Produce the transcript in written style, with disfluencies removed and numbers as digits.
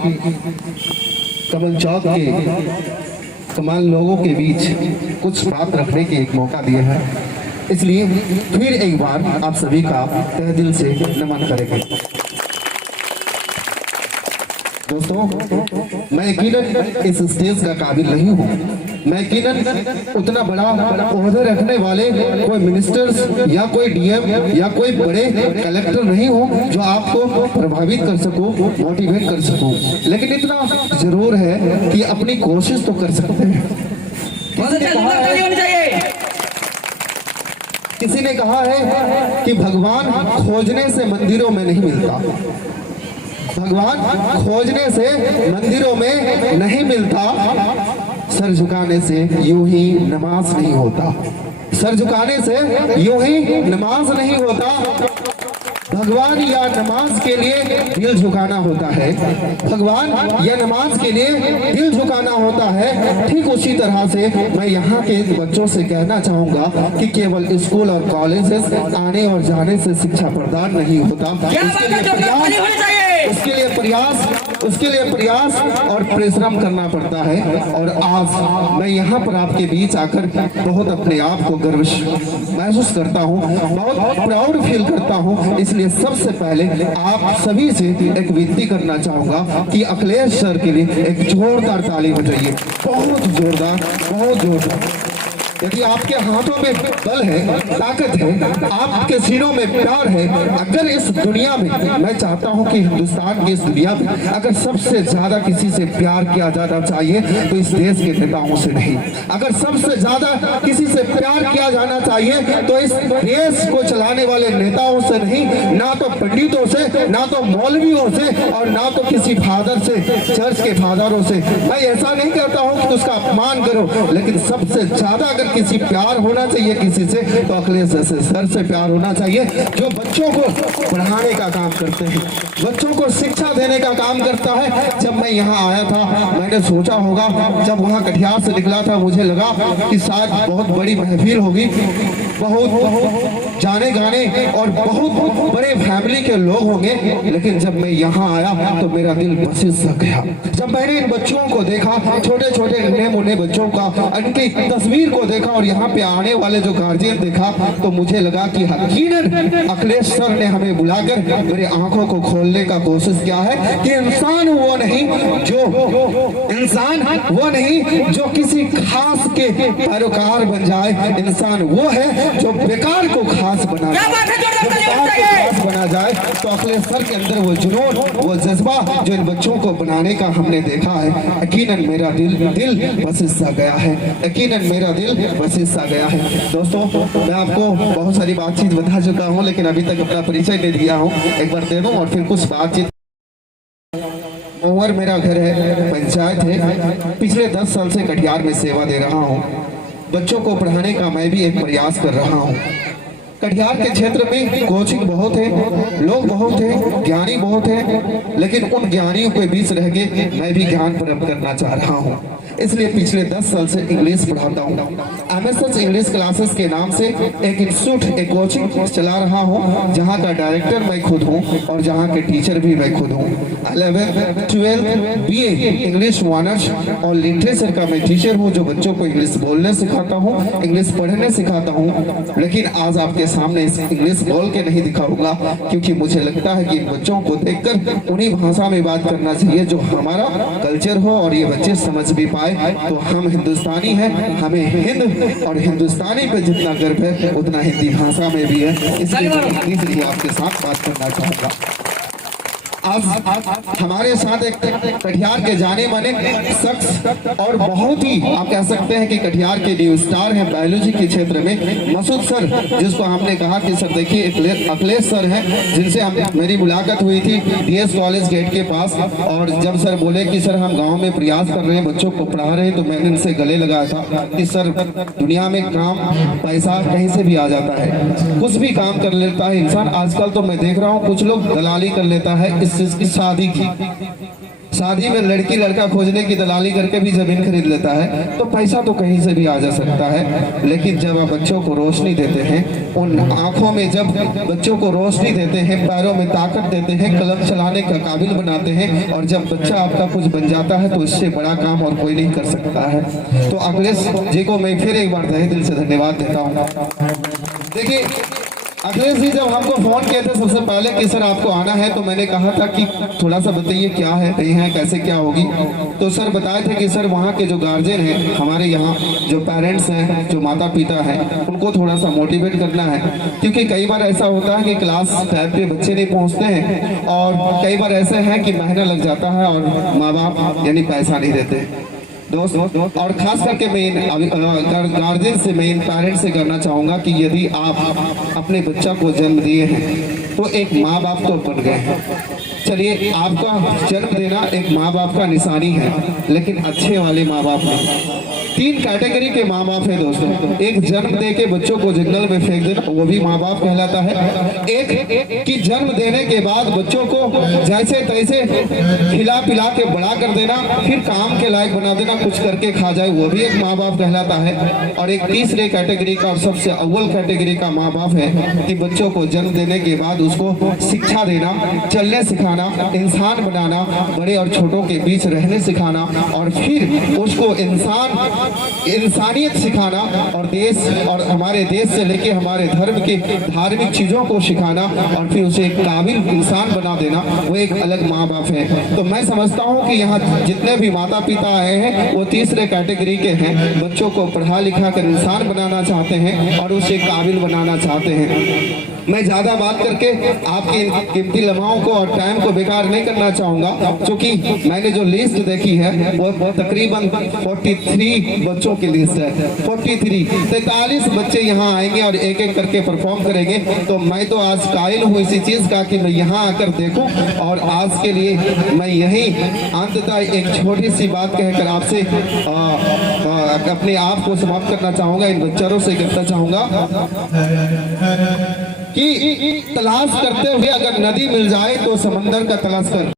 कमल चौक के तमाम लोगों के बीच कुछ बात रखने के एक मौका दिया है, इसलिए फिर एक बार आप सभी का तहे दिल से नमन करेंगे। दोस्तों, मैं यकीनन इस स्टेज का काबिल नहीं हूँ, मैं यकीनन उतना बड़ा ओहदे रखने वाले कोई मिनिस्टर्स या कोई डीएम या कोई बड़े कलेक्टर नहीं हूँ जो आपको प्रभावित कर सकूं, मोटिवेट कर सकूं, लेकिन इतना जरूर है कि अपनी कोशिश तो कर सकते हैं। किसी ने कहा है कि भगवान खोजने से मंदिरों में नहीं मिलता, भगवान खोजने से मंदिरों में नहीं मिलता, सर झुकाने से यूं ही नमाज नहीं होता, सर झुकाने से यूं ही नमाज नहीं होता। भगवान या नमाज के लिए दिल झुकाना होता है, भगवान या नमाज के लिए दिल झुकाना होता है। ठीक उसी तरह से मैं यहाँ के बच्चों से कहना चाहूँगा कि केवल स्कूल और कॉलेजेस आने और जाने से शिक्षा प्रदान नहीं होता, उसके लिए प्रयास और परिश्रम करना पड़ता है। और आज मैं यहाँ पर आपके बीच आकर बहुत अपने आप को गर्व महसूस करता हूँ, बहुत प्राउड फील करता हूँ। इसलिए सबसे पहले आप सभी से एक विनती करना चाहूंगा कि अखिलेश सर के लिए एक जोरदार ताली बजाइए, बहुत जोरदार, बहुत जोरदार। यदि आपके हाथों में बल है, ताकत है, आपके सीनों में प्यार है, अगर इस दुनिया में, मैं चाहता हूं कि हिंदुस्तान की इस दुनिया में अगर सबसे ज्यादा किसी से प्यार किया जाना चाहिए तो इस देश के नेताओं से नहीं, अगर सबसे ज्यादा किसी से प्यार किया जाना चाहिए तो इस देश को चलाने वाले नेताओं से नहीं, ना तो पंडितों से, ना तो मौलवियों से, और ना तो किसी फादर से, चर्च के फादरों से। मैं ऐसा नहीं कहता हूँ कि उसका अपमान करो, लेकिन सबसे ज्यादा अगर किसी प्यार होना चाहिए किसी से तो अखिलेश जैसे सर से प्यार होना चाहिए, जो बच्चों को पढ़ाने का काम करते हैं, बच्चों को शिक्षा देने का काम करता है। जब मैं यहाँ आया था मैंने सोचा होगा, जब वहाँ कटिहार से निकला था मुझे लगा कि शायद बहुत बड़ी महफिल होगी, बहुत जाने गाने और बहुत बड़े फैमिली के लोग होंगे, लेकिन जब मैं यहाँ आया तो मेरा दिल बसिस सा गया। जब मैंने इन बच्चों को देखा, छोटे छोटे नन्हे मुन्ने बच्चों का, उनकी तस्वीर को देखा और यहाँ पे आने वाले जो गार्जियन देखा, तो मुझे लगा कि यकीनन अखिलेश सर ने हमें बुलाकर मेरे आंखों को खोलने का कोशिश किया है कि इंसान वो नहीं जो किसी खास के पैरोकार बन जाए, इंसान वो है जो बेकार को खास बना जाए। तो अखिलेश सर के अंदर वो जुनून, वो जज्बा जो इन बच्चों को बनाने का हमने देखा है, यकीनन मेरा दिल बसिस सा गया है, यकीनन मेरा दिल बसिस सा गया है। दोस्तों, मैं आपको बहुत सारी बातचीत बता चुका हूँ, लेकिन अभी तक अपना परिचय दे दिया हूँ, एक बार दे दूं और फिर कुछ बातचीत। उमर मेरा घर है, पंचायत है, पिछले 10 साल से कटिहार में सेवा दे रहा हूँ, बच्चों को पढ़ाने का मैं भी एक प्रयास कर रहा हूँ। कटिहार के क्षेत्र में कोचिंग बहुत है, लोग बहुत हैं, ज्ञानी बहुत हैं, लेकिन उन ज्ञानियों के बीच रह के मैं भी ज्ञान प्राप्त करना चाह रहा हूँ। इसलिए पिछले 10 साल से इंग्लिश पढ़ाता हूँ। एमएसएस इंग्लिश क्लासेस के नाम से एक इंस्टीट्यूट, एक कोचिंग चला रहा हूँ, जहाँ का डायरेक्टर मैं खुद हूँ और जहाँ के टीचर भी मैं खुद हूँ। 11th 12th BA English honours और लिटरेचर का मैं टीचर हूँ, जो बच्चों को इंग्लिश बोलने सिखाता हूँ, इंग्लिश पढ़ने सिखाता हूँ। लेकिन आज आपके सामने इंग्लिश बोल के नहीं दिखाऊंगा, क्योंकि मुझे लगता है कि बच्चों को देखकर उन्हीं भाषा में बात करना चाहिए जो हमारा कल्चर हो और ये बच्चे समझ भी पाए। तो हम हिंदुस्तानी हैं, हमें हिंद और हिंदुस्तानी पे जितना गर्व है उतना हिंदी भाषा में भी है। इसलिए आपके साथ बात करना चाहूंगा। आज हमारे साथ एक कटिहार के जाने माने शख्स और बहुत ही आप कह सकते हैं कि कटिहार के न्यू स्टार हैं बायोलॉजी के क्षेत्र में, मसूद सर, जिसको हमने कहा कि सर देखिए अखिलेश सर हैं, जिनसे मेरी मुलाकात हुई थी डीएस कॉलेज गेट के पास। और जब सर बोले कि सर हम गाँव में प्रयास कर रहे हैं, बच्चों को पढ़ा रहे हैं, तो मैंने इनसे गले लगाया था कि सर दुनिया में काम पैसा कहीं से भी आ जाता है, कुछ भी काम कर लेता है इंसान। आजकल तो मैं देख रहा हूँ कुछ लोग दलाली कर लेता है, इसकी शादी की। शादी में लड़की लड़का खोजने की दलाली करके भी जमीन खरीद लेता है, तो पैसा तो कहीं से भी आ जा सकता है। लेकिन जब आप बच्चों को रोशनी देते हैं, उन आंखों में जब बच्चों को रोशनी देते हैं, पैरों में ताकत देते हैं, कलम चलाने का काबिल बनाते हैं, और जब बच्चा आपका कुछ बन जाता है तो इससे बड़ा काम और कोई नहीं कर सकता है। तो अखिलेश जी को मैं फिर एक बार तहे दिल से धन्यवाद देता हूँ। देखिए अखिलेश जी जब हमको फोन किए थे सबसे पहले कि सर आपको आना है, तो मैंने कहा था कि थोड़ा सा बताइए क्या है नहीं है, कैसे क्या होगी। तो सर बताए थे कि सर वहाँ के जो गार्जियन हैं, हमारे यहाँ जो पेरेंट्स हैं, जो माता पिता हैं, उनको थोड़ा सा मोटिवेट करना है। क्योंकि कई बार ऐसा होता है कि क्लास 5 पे बच्चे नहीं पहुँचते हैं, और कई बार ऐसे हैं कि महीना लग जाता है और माँ बाप यानी पैसा नहीं देते दोस्त। और खास करके मैं गार्जियन से, मैं इन पेरेंट्स से करना चाहूँगा कि यदि आप अपने बच्चा को जन्म दिए हैं तो एक माँ बाप तो बन गए हैं। चलिए आपका जन्म देना एक माँ बाप का निशानी है, लेकिन अच्छे वाले माँ बाप नहीं। 3 कैटेगरी के माँ बाप है दोस्तों। एक जन्म दे के बच्चों को जंगल में फेंक देना, वो भी माँ बाप कहलाता है। एक कि जन्म देने के बाद बच्चों को जैसे तैसे खिला पिला के बड़ा कर देना, फिर काम के लायक बना देना, कुछ करके खा जाए, वो भी एक माँ बाप कहलाता है। और एक तीसरे कैटेगरी का और सबसे अव्वल कैटेगरी का माँ बाप है कि बच्चों को जन्म देने के बाद उसको शिक्षा देना, चलने सिखाना, इंसान बनाना, बड़े और छोटों के बीच रहने सिखाना, और फिर उसको इंसानियत सिखाना, और देश और हमारे देश से लेके हमारे धर्म के धार्मिक चीजों को सिखाना, और फिर उसे एक काबिल इंसान बना देना, वो एक अलग माँ बाप है। तो मैं समझता हूँ कि यहाँ जितने भी माता पिता आए हैं वो तीसरे कैटेगरी के हैं। बच्चों को पढ़ा लिखा कर इंसान बनाना चाहते हैं और उसे काबिल बनाना चाहते हैं। मैं ज्यादा बात करके आपकी कीमती लम्हाओं को और टाइम को बेकार नहीं करना चाहूंगा, क्योंकि मैंने जो लिस्ट देखी है वो तकरीबन 43 बच्चों की लिस्ट है। 43 बच्चे यहाँ आएंगे और एक एक करके परफॉर्म करेंगे। तो मैं तो आज कायल हूँ इसी चीज का कि मैं यहाँ आकर देखूं, और आज के लिए मैं यही अंततः एक छोटी सी बात कहकर आपसे अपने आप को समाप्त करना चाहूंगा। इन बच्चों से कहना चाहूंगा कि तलाश करते हुए अगर नदी मिल जाए तो समंदर का तलाश कर।